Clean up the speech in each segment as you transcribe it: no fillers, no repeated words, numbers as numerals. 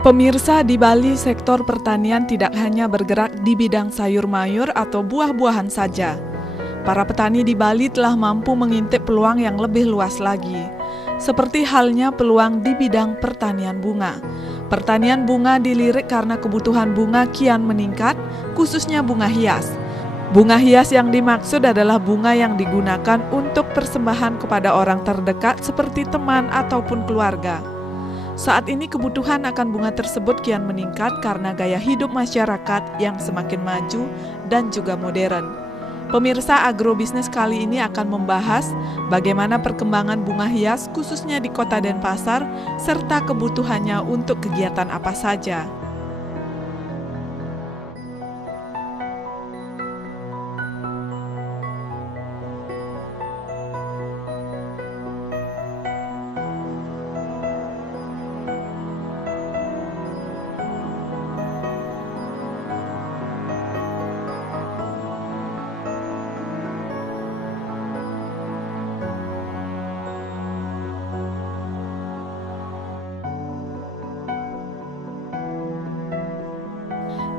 Pemirsa, di Bali sektor pertanian tidak hanya bergerak di bidang sayur mayur atau buah-buahan saja. Para petani di Bali telah mampu mengintip peluang yang lebih luas lagi. Seperti halnya peluang di bidang pertanian bunga. Pertanian bunga dilirik karena kebutuhan bunga kian meningkat, khususnya bunga hias. Bunga hias yang dimaksud adalah bunga yang digunakan untuk persembahan kepada orang terdekat seperti teman ataupun keluarga. Saat ini kebutuhan akan bunga tersebut kian meningkat karena gaya hidup masyarakat yang semakin maju dan juga modern. Pemirsa, agrobisnis kali ini akan membahas bagaimana perkembangan bunga hias khususnya di Kota Denpasar serta kebutuhannya untuk kegiatan apa saja.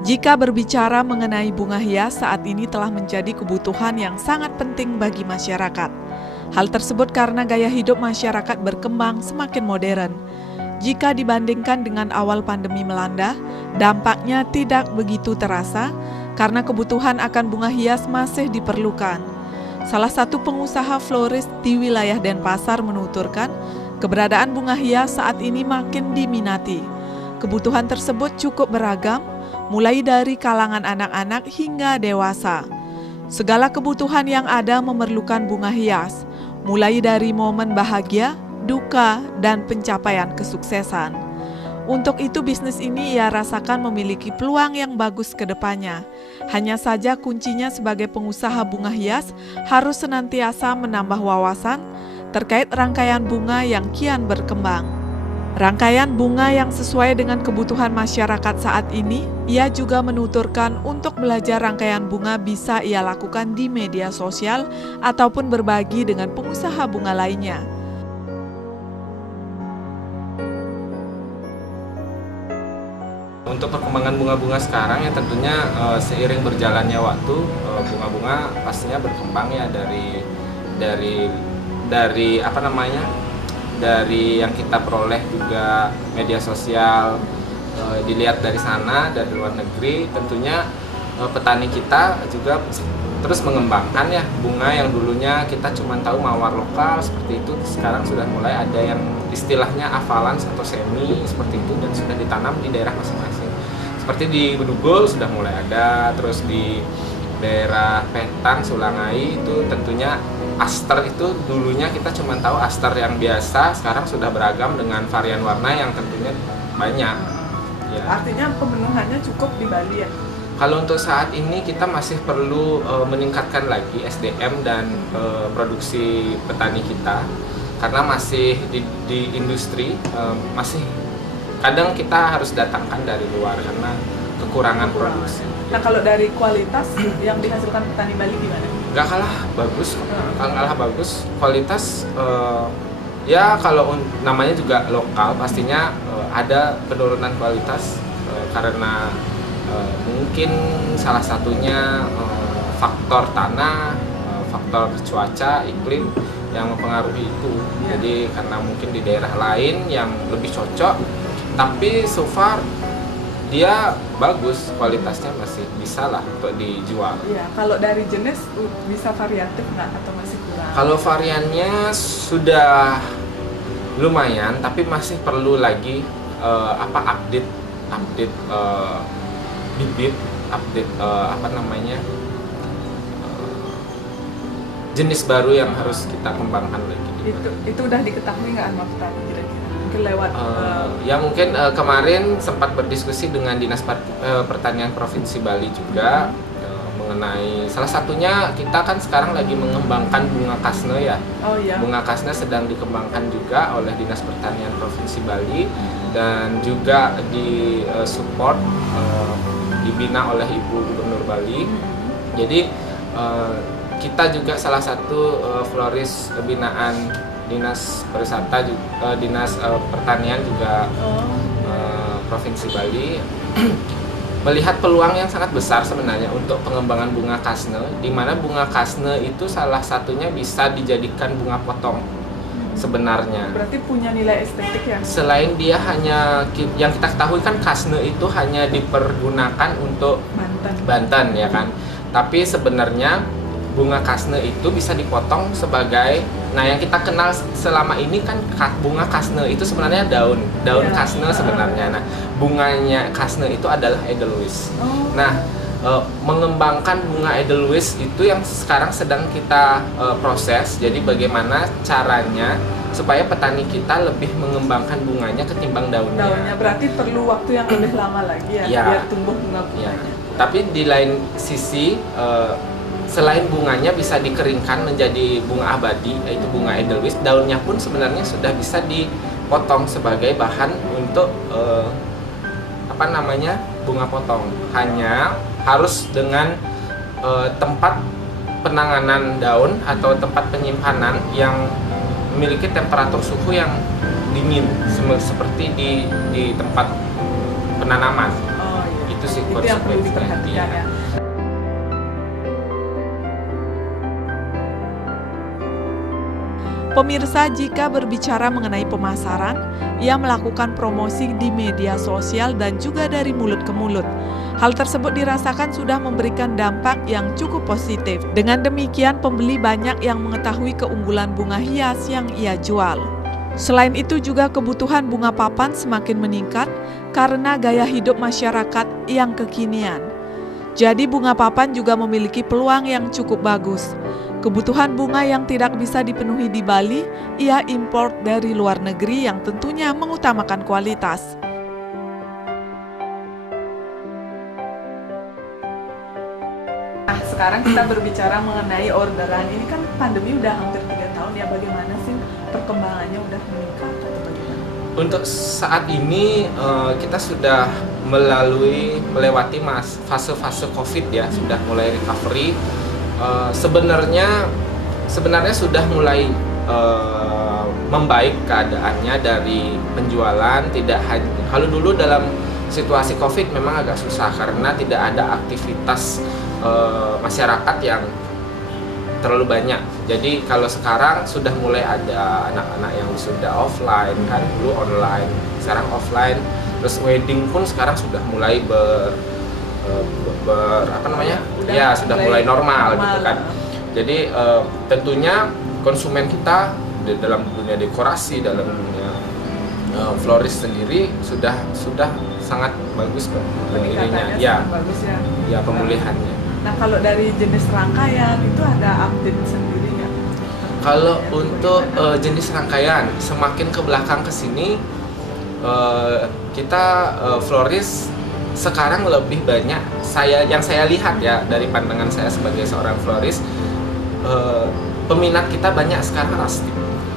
Jika berbicara mengenai bunga hias, saat ini telah menjadi kebutuhan yang sangat penting bagi masyarakat. Hal tersebut karena gaya hidup masyarakat berkembang semakin modern. Jika dibandingkan dengan awal pandemi melanda, dampaknya tidak begitu terasa karena kebutuhan akan bunga hias masih diperlukan. Salah satu pengusaha floris di wilayah Denpasar menuturkan, keberadaan bunga hias saat ini makin diminati. Kebutuhan tersebut cukup beragam, mulai dari kalangan anak-anak hingga dewasa. Segala kebutuhan yang ada memerlukan bunga hias, mulai dari momen bahagia, duka, dan pencapaian kesuksesan. Untuk itu bisnis ini ia rasakan memiliki peluang yang bagus ke depannya. Hanya saja kuncinya sebagai pengusaha bunga hias harus senantiasa menambah wawasan terkait rangkaian bunga yang kian berkembang. Rangkaian bunga yang sesuai dengan kebutuhan masyarakat saat ini, ia juga menuturkan untuk belajar rangkaian bunga bisa ia lakukan di media sosial ataupun berbagi dengan pengusaha bunga lainnya. Untuk perkembangan bunga-bunga sekarang ya tentunya seiring berjalannya waktu, bunga-bunga pastinya berkembang ya dari apa namanya? Dari yang kita peroleh juga media sosial, dilihat dari sana, dari luar negeri, tentunya petani kita juga terus mengembangkan ya bunga yang dulunya kita cuma tahu mawar lokal seperti itu, sekarang sudah mulai ada yang istilahnya avalans atau semi seperti itu dan sudah ditanam di daerah masing-masing. Seperti di Bedugul sudah mulai ada, terus di daerah Petang, Sulangai itu tentunya aster itu dulunya kita cuma tahu aster yang biasa, sekarang sudah beragam dengan varian warna yang tentunya banyak. Ya. Artinya pemenuhannya cukup di Bali ya? Kalau untuk saat ini kita masih perlu meningkatkan lagi SDM dan produksi petani kita, karena masih di industri masih kadang kita harus datangkan dari luar karena kekurangan produksi. Nah, kalau dari kualitas yang dihasilkan petani Bali gimana? Nggak kalah bagus, kualitas ya kalau namanya juga lokal pastinya ada penurunan kualitas karena mungkin salah satunya faktor tanah, faktor cuaca, iklim yang mempengaruhi itu. Jadi karena mungkin di daerah lain yang lebih cocok, tapi so far dia bagus, kualitasnya masih bisa lah untuk dijual. Iya, kalau dari jenis bisa variatif nggak atau masih kurang? Kalau variannya sudah lumayan, tapi masih perlu lagi update bibit, update jenis baru yang harus kita kembangkan lagi. Itu udah diketahui nggak sama petani kira-kira? Mungkin lewat ya mungkin kemarin sempat berdiskusi dengan Dinas Pertanian Provinsi Bali juga mengenai salah satunya kita kan sekarang lagi mengembangkan bunga kasne ya. Oh iya. Bunga kasne sedang dikembangkan juga oleh Dinas Pertanian Provinsi Bali dan juga di support dibina oleh Ibu Gubernur Bali. Jadi kita juga salah satu floris binaan Dinas Pariwisata, Dinas Pertanian juga Provinsi Bali melihat peluang yang sangat besar sebenarnya untuk pengembangan bunga kasne, di mana bunga kasne itu salah satunya bisa dijadikan bunga potong sebenarnya. Berarti punya nilai estetik ya? Selain dia hanya, yang kita ketahui kan kasne itu hanya dipergunakan untuk Banten ya kan. Tapi sebenarnya bunga kasne itu bisa dipotong sebagai, nah yang kita kenal selama ini kan bunga kasne itu sebenarnya daun kasne sebenarnya. Nah, bunganya kasne itu adalah edelweiss. Nah, mengembangkan bunga edelweiss itu yang sekarang sedang kita proses. Jadi bagaimana caranya supaya petani kita lebih mengembangkan bunganya ketimbang daunnya. Daunnya berarti perlu waktu yang lebih lama lagi ya, biar tumbuh bunga-bunganya. Tapi di lain sisi, selain bunganya bisa dikeringkan menjadi bunga abadi, yaitu bunga edelweiss, daunnya pun sebenarnya sudah bisa dipotong sebagai bahan untuk bunga potong. Hanya harus dengan tempat penanganan daun atau tempat penyimpanan yang memiliki temperatur suhu yang dingin, seperti di tempat penanaman. Itu sih yang perlu diperhatikan ya. Pemirsa, jika berbicara mengenai pemasaran, ia melakukan promosi di media sosial dan juga dari mulut ke mulut. Hal tersebut dirasakan sudah memberikan dampak yang cukup positif. Dengan demikian, pembeli banyak yang mengetahui keunggulan bunga hias yang ia jual. Selain itu juga kebutuhan bunga papan semakin meningkat karena gaya hidup masyarakat yang kekinian. Jadi bunga papan juga memiliki peluang yang cukup bagus. Kebutuhan bunga yang tidak bisa dipenuhi di Bali, ia import dari luar negeri yang tentunya mengutamakan kualitas. Nah, sekarang kita berbicara mengenai orderan. Ini kan pandemi udah hampir 3 tahun ya, bagaimana sih perkembangannya, udah meningkat atau bagaimana? Untuk saat ini kita sudah melewati fase-fase COVID ya, sudah mulai recovery. Sebenarnya sudah mulai membaik keadaannya dari penjualan. Tidak hanya, kalau dulu dalam situasi COVID memang agak susah karena tidak ada aktivitas masyarakat yang terlalu banyak. Jadi kalau sekarang sudah mulai ada anak-anak yang sudah offline kan, dulu online, sekarang offline. Terus wedding pun sekarang sudah mulai sudah mulai normal gitu kan. Jadi tentunya konsumen kita dalam dunia dekorasi, dalam dunia florist sendiri sudah sangat bagus peningkatannya, bagus ya. Ya, pemulihannya. Nah, kalau dari jenis rangkaian itu ada update sendiri ya? Kalau untuk jenis rangkaian semakin ke belakang ke sini, kita florist sekarang lebih banyak, yang saya lihat ya dari pandangan saya sebagai seorang florist, peminat kita banyak sekarang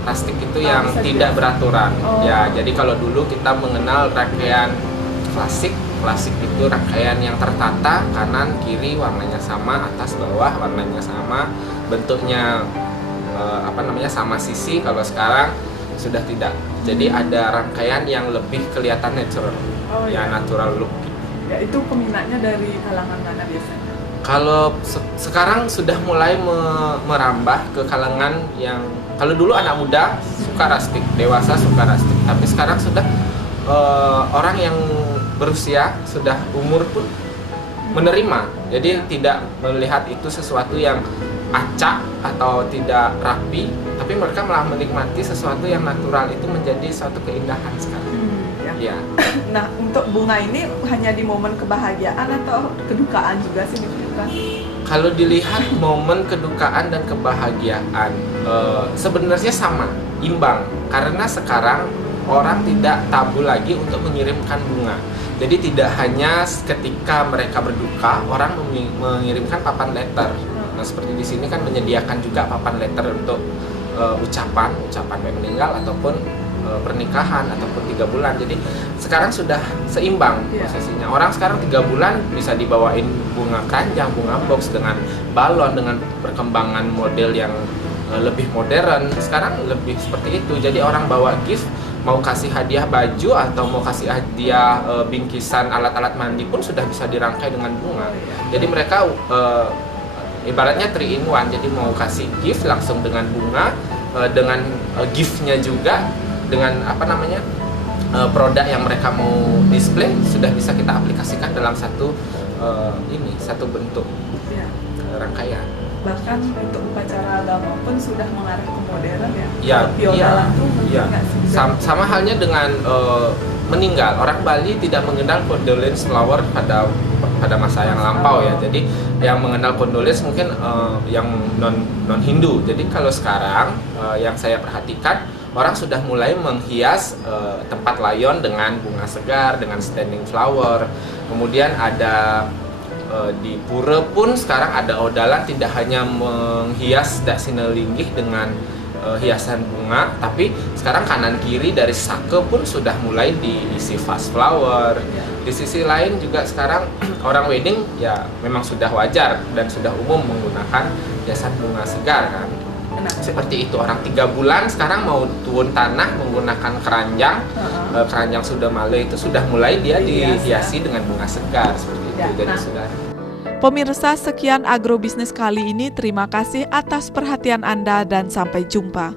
rustic itu yang tidak beraturan. Ya, jadi kalau dulu kita mengenal rangkaian klasik itu rangkaian yang tertata, kanan kiri warnanya sama, atas bawah warnanya sama, bentuknya sama sisi. Kalau sekarang sudah tidak, jadi ada rangkaian yang lebih kelihatan natural, natural look. Ya, itu peminatnya dari kalangan mana biasanya? Kalau sekarang sudah mulai merambah ke kalangan yang, kalau dulu anak muda suka rustic, dewasa suka rustic, tapi sekarang sudah orang yang berusia, sudah umur pun menerima. Jadi tidak melihat itu sesuatu yang acak atau tidak rapi, tapi mereka malah menikmati sesuatu yang natural, itu menjadi suatu keindahan sekarang. Ya. Nah, untuk bunga ini hanya di momen kebahagiaan atau kedukaan juga sih dibutuhkan? Kalau dilihat momen kedukaan dan kebahagiaan, sebenarnya sama, imbang. Karena sekarang orang tidak tabu lagi untuk mengirimkan bunga. Jadi tidak hanya ketika mereka berduka, orang mengirimkan papan letter. Nah, seperti di sini kan menyediakan juga papan letter untuk ucapan meninggal ataupun pernikahan ataupun 3 bulan. Jadi sekarang sudah seimbang posisinya. Orang sekarang 3 bulan bisa dibawain bunga keranjang, bunga box dengan balon, dengan perkembangan model yang lebih modern. Sekarang lebih seperti itu. Jadi orang bawa gift mau kasih hadiah baju atau mau kasih hadiah bingkisan alat-alat mandi pun sudah bisa dirangkai dengan bunga. Jadi mereka ibaratnya 3 in 1, jadi mau kasih gift langsung dengan bunga, dengan giftnya juga, dengan produk yang mereka mau display sudah bisa kita aplikasikan dalam satu bentuk rangkaian. Bahkan untuk upacara agama pun sudah mengarah ke modern ya. Sama halnya dengan meninggal. Orang Bali tidak mengenal condolence flower pada masa yang lampau ya. Jadi yang mengenal condolence mungkin yang non Hindu. Jadi kalau sekarang yang saya perhatikan, orang sudah mulai menghias tempat layon dengan bunga segar, dengan standing flower. Kemudian ada di pura pun sekarang ada odalan tidak hanya menghias Dak Sinelinggih dengan hiasan bunga, tapi sekarang kanan kiri dari sake pun sudah mulai diisi vase flower. Di sisi lain juga sekarang orang wedding ya memang sudah wajar dan sudah umum menggunakan hiasan bunga segar kan. Seperti itu, orang 3 bulan sekarang mau turun tanah menggunakan keranjang, keranjang sudah male itu sudah mulai dia dihiasi dengan bunga segar seperti itu. Jadi sudah. Pemirsa, sekian agrobisnis kali ini. Terima kasih atas perhatian Anda dan sampai jumpa.